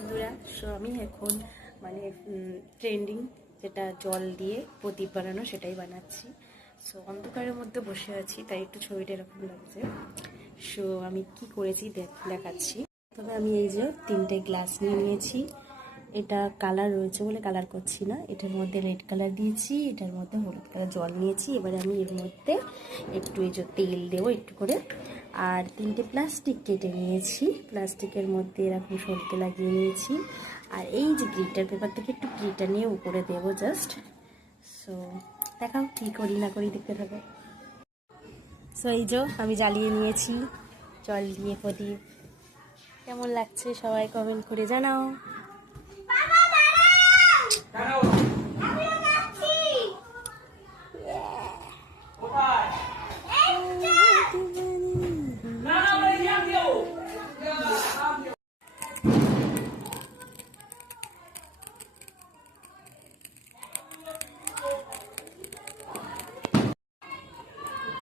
বন্ধুরা, সো আমি এখন মানে ট্রেন্ডিং যেটা জল দিয়ে প্রদীপ বানানো সেটাই বানাচ্ছি। সো অন্ধকারের মধ্যে বসে আছি, তাই একটু ছবিটা এরকম লাগছে। সো আমি কি করেছি দেখাচ্ছি। তবে আমি এই যে 3টে গ্লাস নিয়ে নিয়েছি। এটা কালার রয়েছে বলে কালার করছি না, এটার মধ্যে রেড কালার দিয়েছি, এটার মধ্যে হলুদ কালার জল নিয়েছি। এবারে আমি এর মধ্যে একটু এই যে তেল দেবো একটু করে। আর 3টে প্লাস্টিক কেটে নিয়েছি, প্লাস্টিকের মধ্যে এরকম সলতে লাগিয়ে নিয়েছি। আর এই যে গ্লিটার পেপার থেকে একটু গ্লিটার নিয়ে উপরে দেবো জাস্ট। সো দেখাও কী করি না করি, দেখতে থাকো। সো এই যে আমি জ্বালিয়ে নিয়েছি জল দিয়ে প্রদীপ। কেমন লাগছে সবাই কমেন্ট করে জানাও।